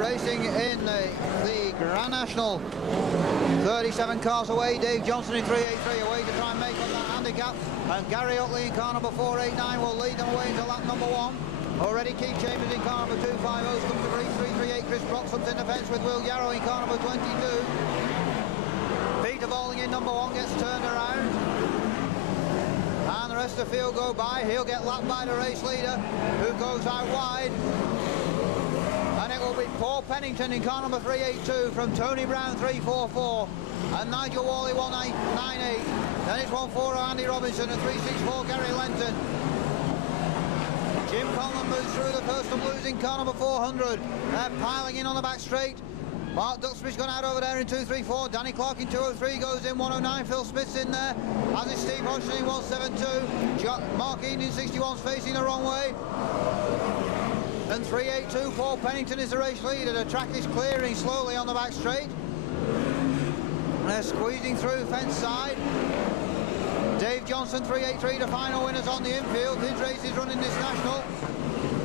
racing in the Grand National. 37 cars away. Dave Johnson in 383 away to try and make up that handicap. And Gary Utley in car number 489 will lead them away into lap number 1. Already Keith Chambers in car number 250. Comes to Breeze 338. Chris Broxham's in the fence with Will Yarrow in car number 22. Peter Bowling in number 1 gets turned around. And the rest of the field go by. He'll get lapped by the race leader, who goes out wide. And it will be Paul Pennington in car number 382 from Tony Brown 344 and Nigel Worley 1898. Then it's 140 Andy Robinson and 364 Gary Lenton. Jim Conlon moves through the first of losing car number 400. They're piling in on the back straight. Mark Duxbury's gone out over there in 234. Danny Clark in 203 goes in 109. Phil Smith's in there, as is Steve Hodgson in 172. Mark Eaton in 61's facing the wrong way. And 382, Paul Pennington is the race leader. The track is clearing slowly on the back straight. They're squeezing through fence side. Dave Johnson 383, the final winners on the infield. His race is running this national.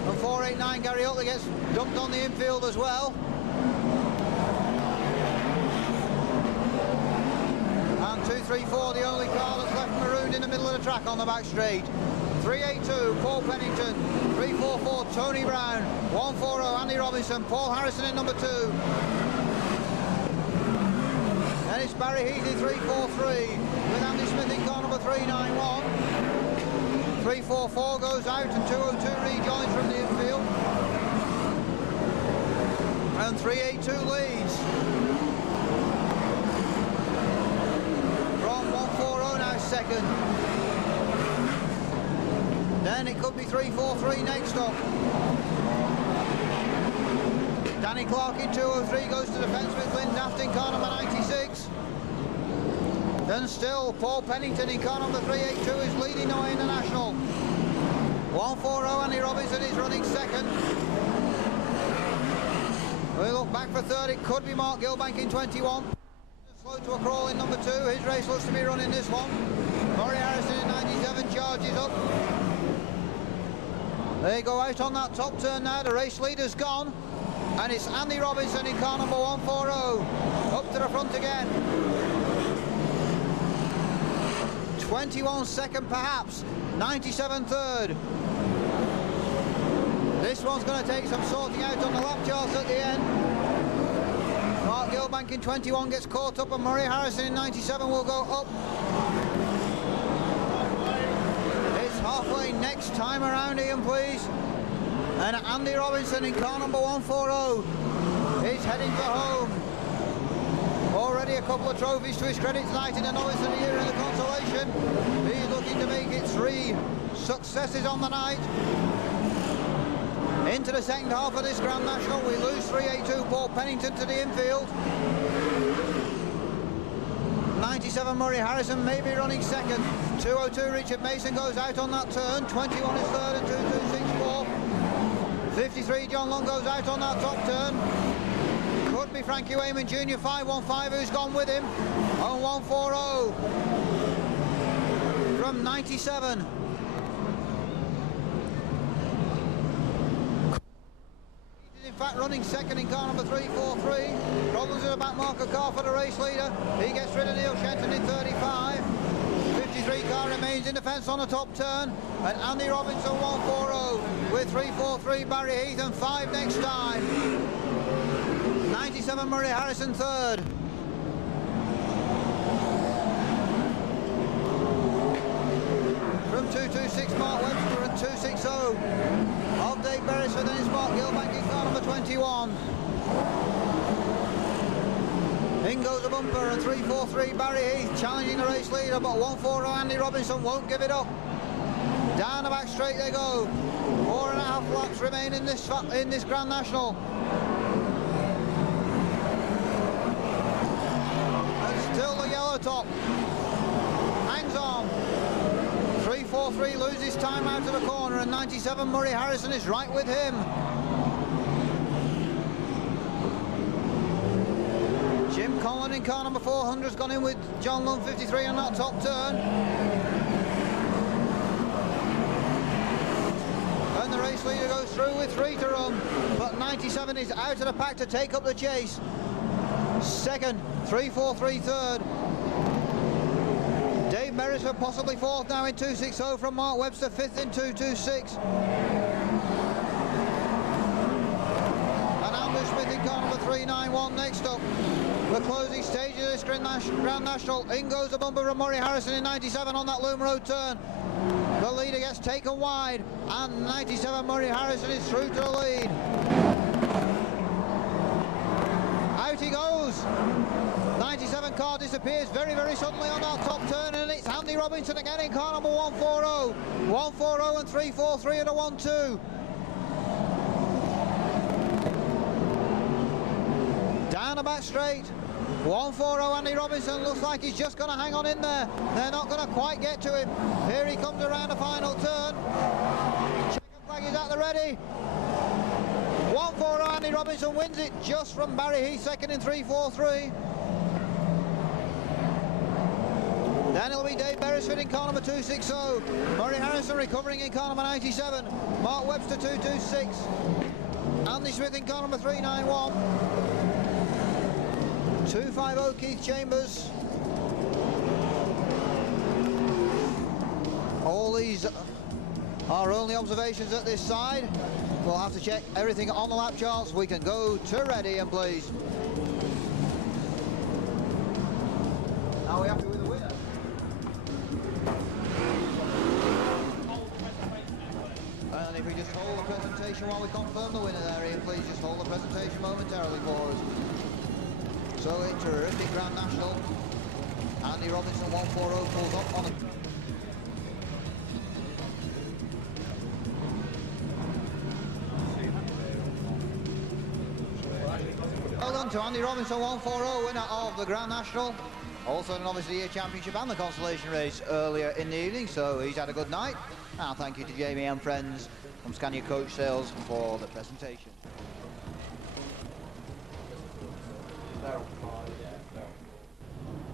And 489, Gary Utley gets dumped on the infield as well. And 234, the only car that's left marooned in the middle of the track on the back straight. 382, Paul Pennington. 344, Tony Brown. 140, Andy Robinson. Paul Harrison in number 2. Then it's Barry Heath in 343 with Andy Smith in car number 391. 344 goes out and 202 rejoins from the infield. And 382 leads. From 140 now second. Then it could be 343 next up. Danny Clark in 203 goes to the fence with Lynn Daft in car number 96. Then still Paul Pennington in car number 382 is leading away in the national. 140 Andy Robinson is running second. We look back for third, it could be Mark Gilbank in 21. Slow to a crawl in number 2, his race looks to be running this one. Murray Harrison in 97 charges up. They go out on that top turn now, the race leader's gone. And it's Andy Robinson in car number 140. Up to the front again. 21 second perhaps, 97 third. This one's going to take some sorting out on the lap charts at the end. Mark Gilbank in 21 gets caught up and Murray Harrison in 97 will go up. It's halfway next time around, Ian, please. And Andy Robinson in car number 140 is heading for home. Already a couple of trophies to his credit tonight in the novice of the year and the consolation. He's looking to make it 3 successes on the night. Into the second half of this Grand National, we lose 382 Paul Pennington to the infield. 97 Murray Harrison may be running second. 202 Richard Mason goes out on that turn. 21 is third and 2264. 53 John Long goes out on that top turn. Could be Frankie Wayman Jr. 515 who's gone with him on 140 from 97. In fact running second in car number 343. Problems with the back marker car for the race leader. He gets rid of Neil Shenton in 35. 53 car remains in the fence on the top turn. And Andy Robinson 140 with 343 Barry Heath and 5 next time. 97 Murray Harrison third. From 226 Mark Webster and 260 of Dave Beresford, and it's Mark Gilbank in car number 21. In goes a bumper and 343 Barry Heath challenging the race leader, but 140 Andy Robinson won't give it up. Down the back straight they go. 4.5 laps remain in this Grand National. And still the yellow top hangs on. 343 loses time out of the corner, and 97 Murray Harrison is right with him. Jim Conlon in car number 400 has gone in with John Lund 53 on that top turn. And the race leader goes through with 3 to run, but 97 is out of the pack to take up the chase. Second, 3-4-3 third. Dave Beresford possibly fourth now in 260 from Mark Webster, fifth in 226. And Andrew Smith in car number 391 next up. The closing stage of this Grand National. In goes the bumper from Murray Harrison in 97 on that Loom Road turn. The leader gets taken wide, and 97 Murray Harrison is through to the lead. Out he goes. 97 car disappears very, very suddenly on that top turn, and it's Andy Robinson again in car number 140. 140 and 343 at a 1-2. Down the back straight. 140 Andy Robinson looks like he's just going to hang on in there. They're not going to quite get to him. Here he comes around the final turn. Checker flag is at the ready. 140 Andy Robinson wins it just from Barry Heath, second in 343. Then it'll be Dave Beresford in car number 260. Murray Harrison recovering in car number 97. Mark Webster 226. Andy Smith in car number 391. 250 Keith Chambers. All these are only observations at this side. We'll have to check everything on the lap charts. We can go to ready and please. Are we happy with the winner? And if we just hold the presentation while we confirm the winner there, Ian, please just hold the presentation momentarily for us. So a terrific Grand National. Andy Robinson 140 pulls up on it. Well done to Andy Robinson, 140, winner of the Grand National. Also an obviously a championship and the consolation race earlier in the evening, so he's had a good night. And thank you to Jamie and friends from Scania Coach Sales for the presentation.